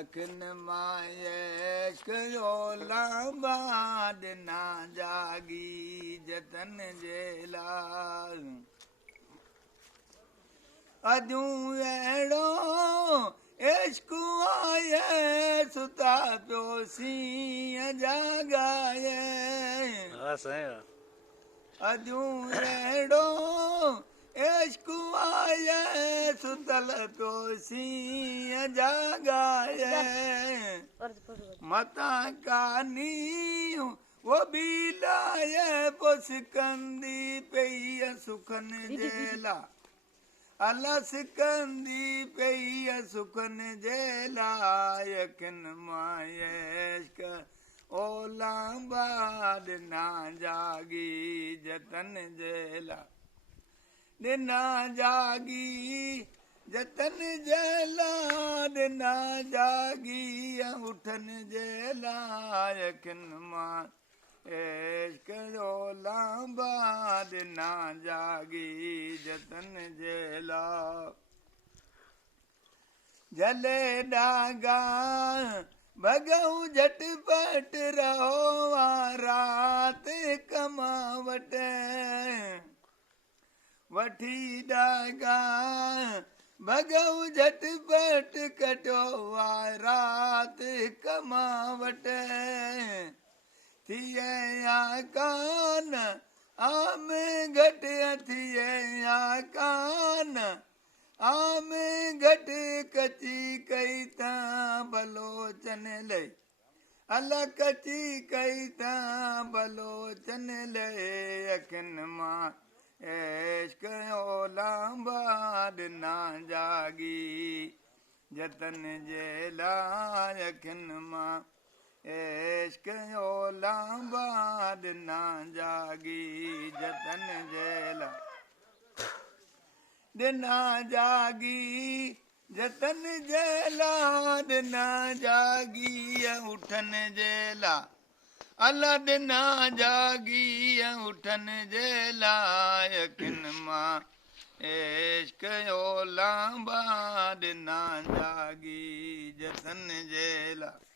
अखिन माए कयो लांबा ॾिना जागी जतन जे लाल अजूं अहिड़ो इश्क आए सुता पियो सीं जागाए अजूं अहिड़ो इश्क आए सुतल पियो सीं जागाए मता कानी वो बि लाए पोइ सिकंदी पई सुखन जे लाइ अला सिकंदी पई सुखन जे लाइ अखिन माए इश्क ओ लांबा ॾिना जागी जतन जे लाइ ॾिना जागी जतन जे लाइ ॾिना जागी उठन जे लाइ अखिन मां इश्क जो लांबा ॾिना जागी जतन जे लाइ जले डागा भगऊ झटपट रहो रात कमा वठी डागा भगऊ झटपट कटो रात कमा थिए कान आम घट थिए कान आम घट कची कई ता बलोचन ले अला कची कई ता बलोचन ले अखिन मां इश्क जो लांबा ॾिना जागी जतन जे लाइ अखिन मां इश्क जो लांबा ॾिना जागी जतन जे लाइ ॾिना जागी जतन जे लाइ ॾिना जागी उठन जे लाइ अला ॾिना जागी उठन जे लाइ अखिन मां इश्क जो लांबा ॾिना जागी जतन जे लाइ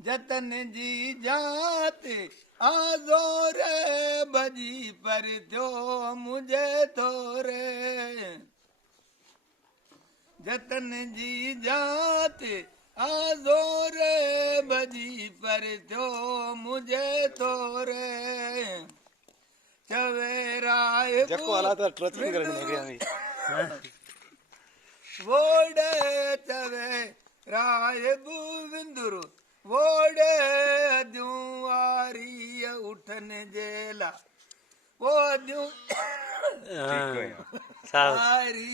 जतन जी जात आज़ोर भॼी पर थियो मुझे थोरे जतन जी जात आज़ोर भॼी पर थियो मुझे थोरे चवे राय वोड़े चवे राय विंदुर वोड़े अजूं वारी उठन जे लाइ वो अजूं वारी